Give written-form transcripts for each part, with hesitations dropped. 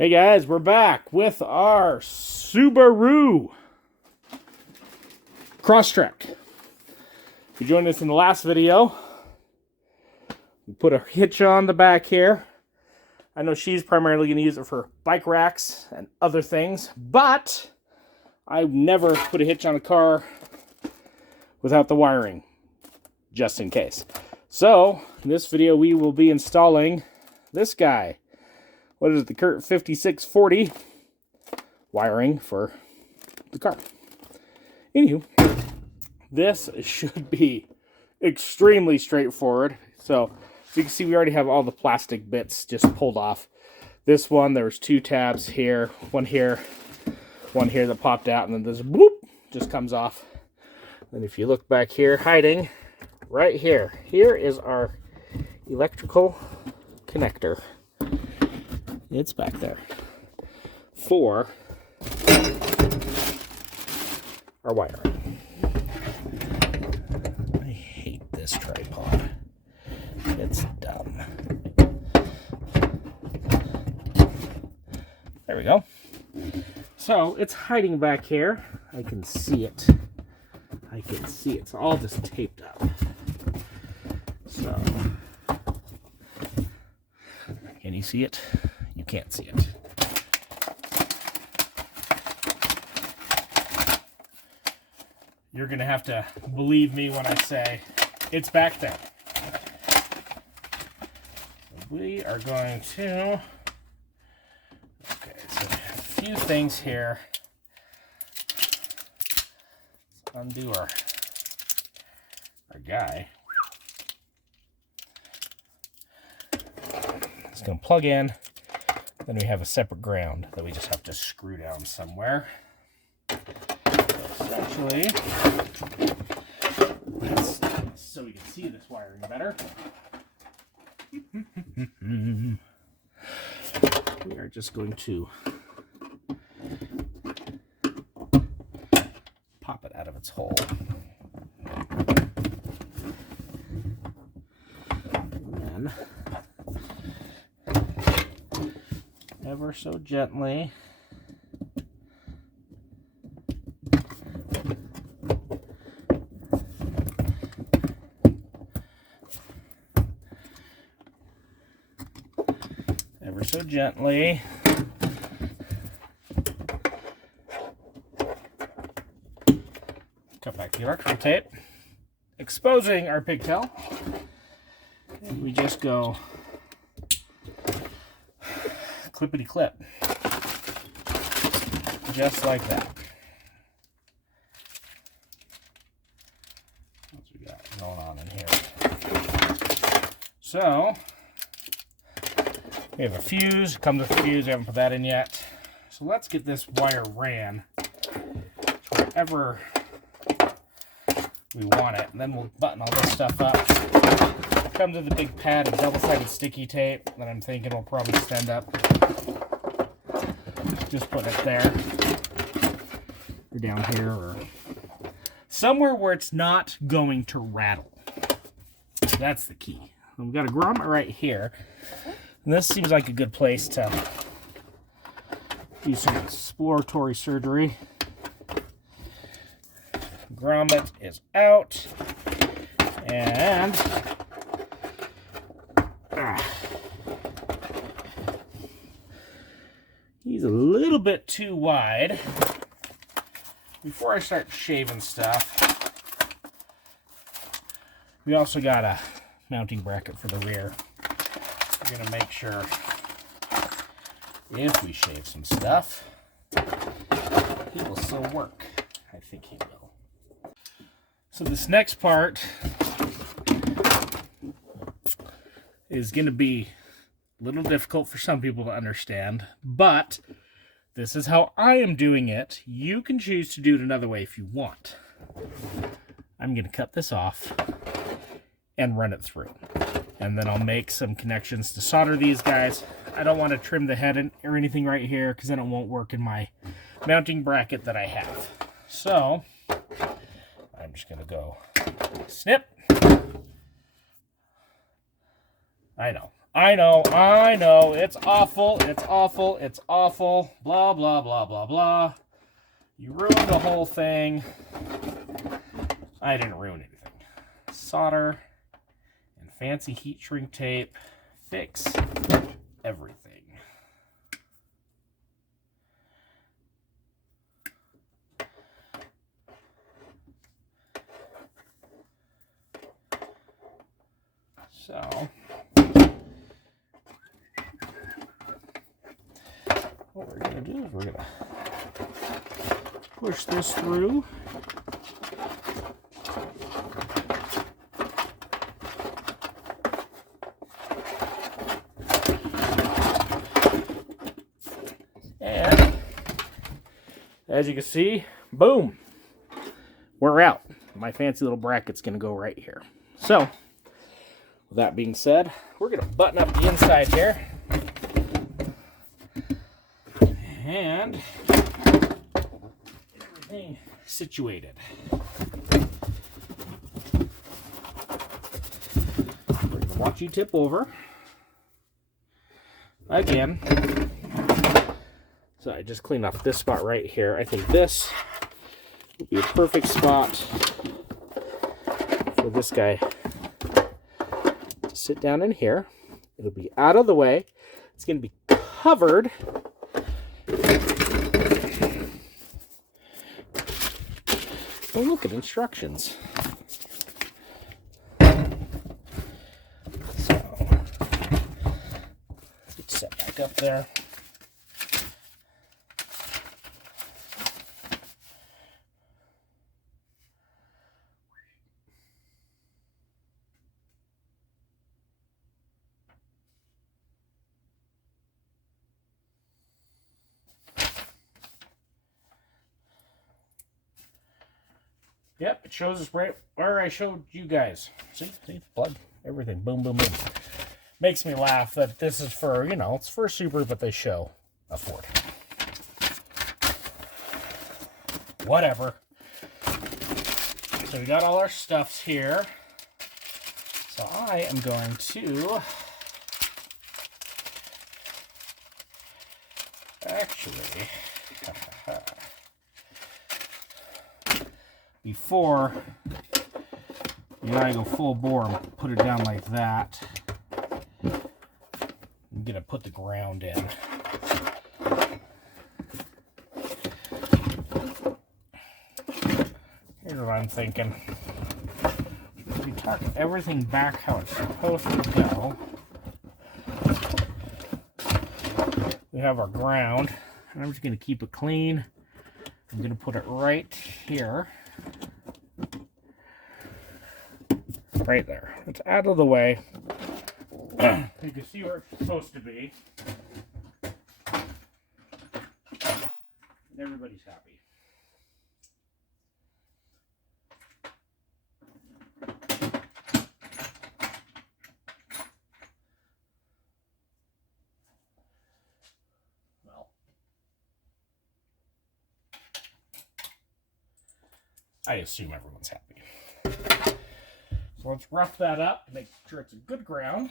Hey guys, we're back with our Subaru Crosstrek. If you joined us in the last video, we put a hitch on the back here. I know she's primarily going to use it for bike racks and other things, but I've never put a hitch on a car without the wiring, just in case. So, in this video we will be installing this guy. What is it, the Curt 5640 wiring for the car. Anywho, this should be extremely straightforward. So, as you can see, we already have all the plastic bits just pulled off. This one, there's two tabs here, one here that popped out, and then this bloop just comes off. And if you look back here, hiding right here, here is our electrical connector. It's back there for our wiring. I hate this tripod. It's dumb. There we go. So it's hiding back here. I can see it. It's all just taped up. So, can you see it? You can't see it. You're going to have to believe me when I say it's back there. So we are going to... Okay, so we have a few things here. Let's undo our guy. It's going to plug in. Then we have a separate ground that we just have to screw down somewhere. So essentially, so we can see this wiring better. We are just going to pop it out of its hole. And then ever so gently cut back the electrical tape, exposing our pigtail, and we just go clippity clip, just like that. What's we got going on in here? So we have a fuse. Comes with a fuse. We haven't put that in yet. So let's get this wire ran to wherever we want it, and then we'll button all this stuff up. Comes with a big pad of double-sided sticky tape that I'm thinking will probably stand up. Just put it there, or down here, or somewhere where it's not going to rattle. That's the key. We've got a grommet right here, and this seems like a good place to do some exploratory surgery. Grommet is out, and he's a little bit too wide. Before I start shaving stuff, we also got a mounting bracket for the rear. We're going to make sure if we shave some stuff, he will still work. I think he will. So this next part is going to be a little difficult for some people to understand, but this is how I am doing it. You can choose to do it another way if you want. I'm going to cut this off and run it through. And then I'll make some connections to solder these guys. I don't want to trim the head or anything right here because then it won't work in my mounting bracket that I have. So I'm just going to go snip. I know. I know, it's awful, it's awful, it's awful, blah, blah, blah, blah, blah. You ruined the whole thing. I didn't ruin anything. Solder and fancy heat shrink tape fix everything. So, what we're going to do is we're going to push this through. And as you can see, boom, we're out. My fancy little bracket's going to go right here. So, with that being said, we're going to button up the inside here. And get everything situated. We're going to watch you tip over. Again. So I just cleaned off this spot right here. I think this would be a perfect spot for this guy to sit down in here. It'll be out of the way. It's going to be covered. Oh, look at instructions. So, let's set back up there. Yep, it shows us right where I showed you guys. See, blood, everything, boom, boom, boom. Makes me laugh that this is for, you know, it's for a Subaru, but they show a Ford. Whatever. So we got all our stuffs here. So I am going to actually, before you and I go full bore and put it down like that, I'm gonna put the ground in. Here's what I'm thinking. If you tuck everything back how it's supposed to go, we have our ground, and I'm just gonna keep it clean. I'm gonna put it right here. Right there. It's out of the way. You can see where it's supposed to be. And everybody's happy. Well, I assume everyone's happy. So let's rough that up to make sure it's a good ground.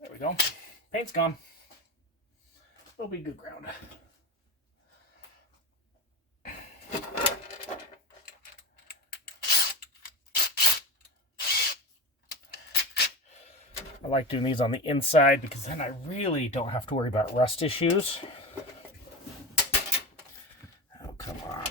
There we go. Paint's gone. It'll be good ground. I like doing these on the inside because then I really don't have to worry about rust issues. Oh, come on.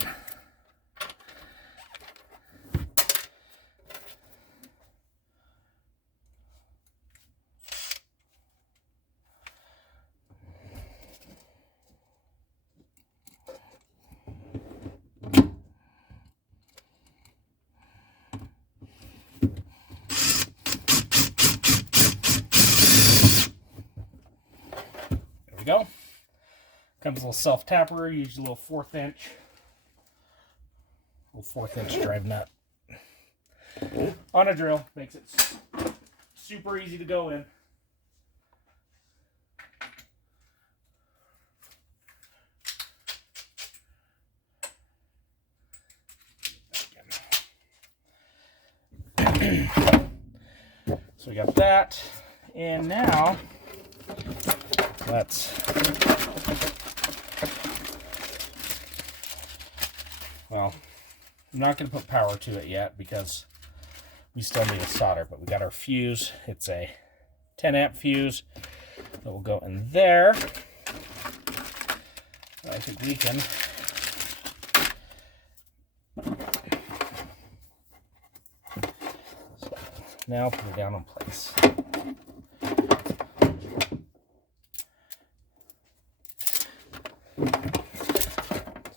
Go. Comes a little self-tapper, use a little 1/4 inch drive nut. on a drill. Makes it super easy to go in. So we got that, and now well, I'm not going to put power to it yet because we still need a solder, but we got our fuse. It's a 10 amp fuse that will go in there. I think we can now put it down in place.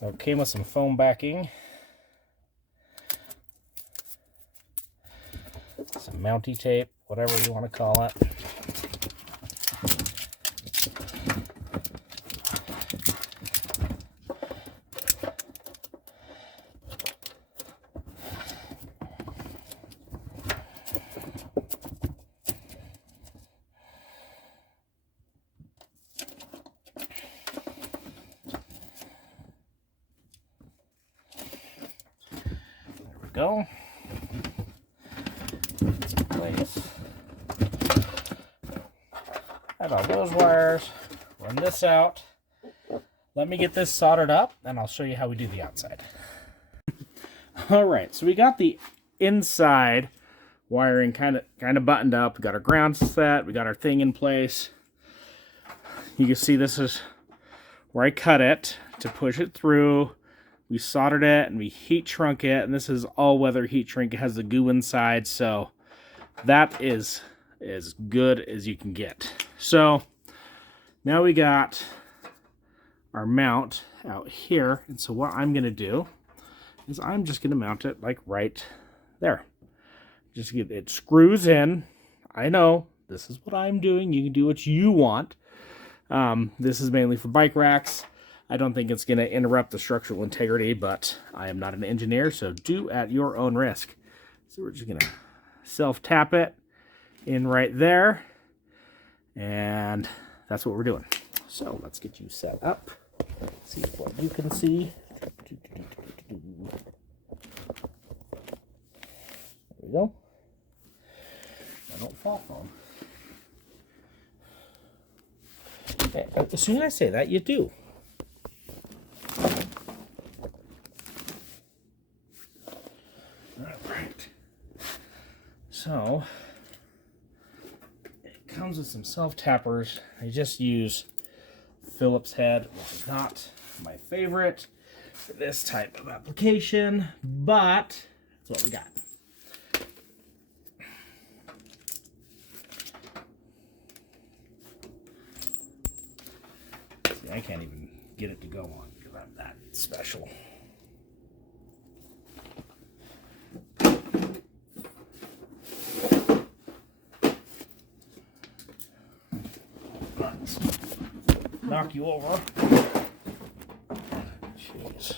So it came with some foam backing, some mounty tape, whatever you want to call it. Go. Place. Add all those wires. Run this out. Let me get this soldered up, and I'll show you how we do the outside. All right, so we got the inside wiring kind of buttoned up. We got our ground set. We got our thing in place. You can see this is where I cut it to push it through. We soldered it and we heat shrunk it, and this is all-weather heat shrink. It has the goo inside, so that is as good as you can get. So now we got our mount out here, and so what I'm going to do is I'm just going to mount it like right there. Just get it screws in. I know this is what I'm doing. You can do what you want. This is mainly for bike racks. I don't think it's going to interrupt the structural integrity, but I am not an engineer, so do at your own risk. So we're just going to self-tap it in right there, and that's what we're doing. So let's get you set up. See what you can see. There we go. I don't fall foam. As soon as I say that, you do. So, it comes with some self-tappers. I just use Phillips head, which is not my favorite for this type of application, but that's what we got. See, I can't even get it to go on because I'm that special. Knock you over. Jeez.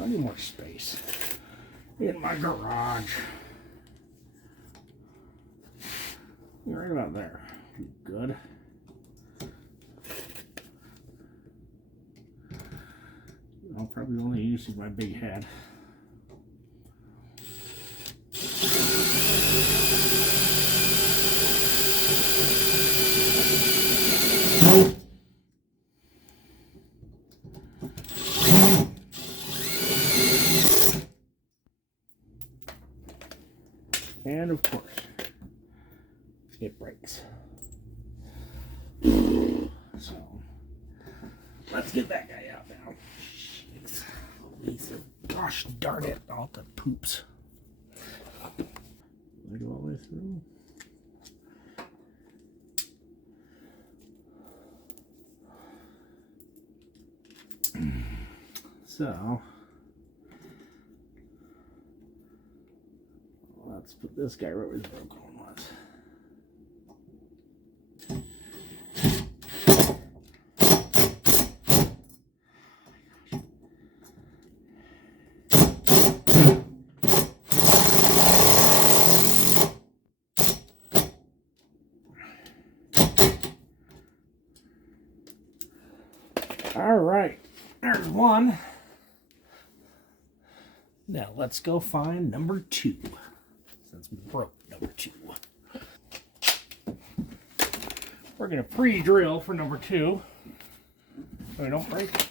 I need more space in my garage. You're right about there. Good. I'll probably only use my big head. And of course, it breaks. So, let's get that guy out now. Gosh darn it, all the poops. I go all the way through. So this guy right where the broken one was. All right, there's one. Now let's go find number 2, since we broke number 2. We're gonna pre-drill for number 2, so we don't break it.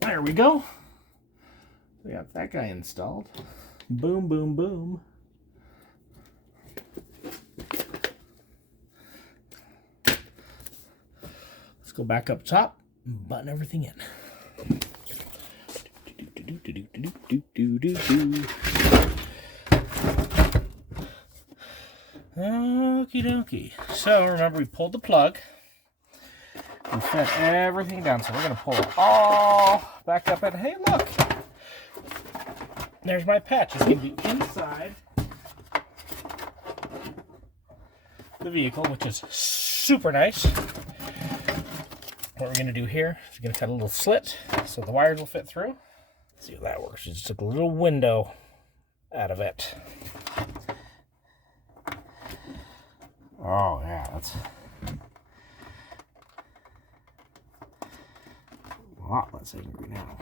There we go. We got that guy installed. Boom, boom, boom. Let's go back up top and button everything in. Okie dokie. So remember, we pulled the plug. We set everything down, so we're going to pull it all back up, and hey, look! There's my patch. It's going to be inside the vehicle, which is super nice. What we're going to do here is we're going to cut a little slit so the wires will fit through. Let's see how that works. We just took a little window out of it. Oh, yeah, that's a lot less angry now.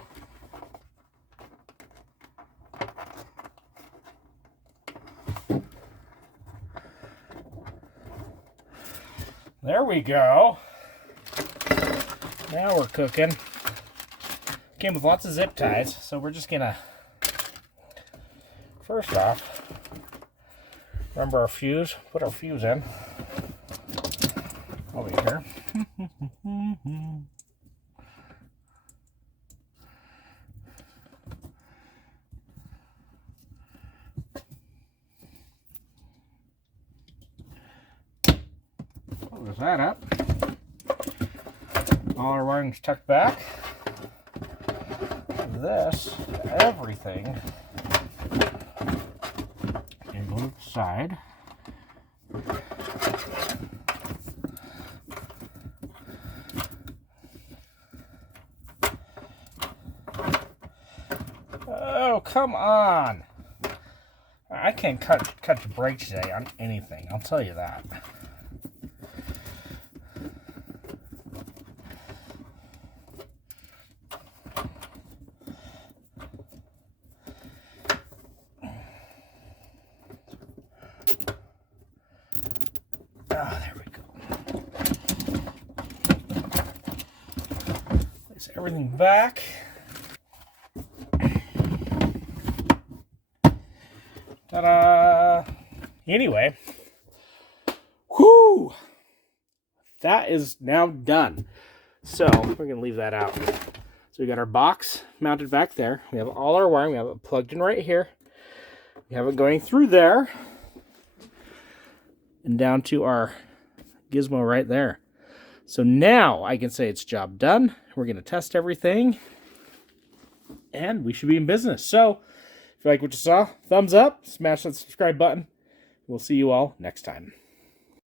There we go. Now we're cooking. Came with lots of zip ties, so we're just gonna, first off, remember our fuse? Put our fuse in. Over here. Close that up. All our wiring's tucked back. This, everything, and go to the side. Oh, come on! I can't cut the brakes today on anything, I'll tell you that. There we go. Place everything back. Ta-da! Anyway, whoo! That is now done. So we're gonna leave that out. So we got our box mounted back there. We have all our wiring. We have it plugged in right here. We have it going through there and down to our gizmo right there. So now I can say it's job done. We're going to test everything and we should be in business. So if you like what you saw, thumbs up, smash that subscribe button. We'll see you all next time.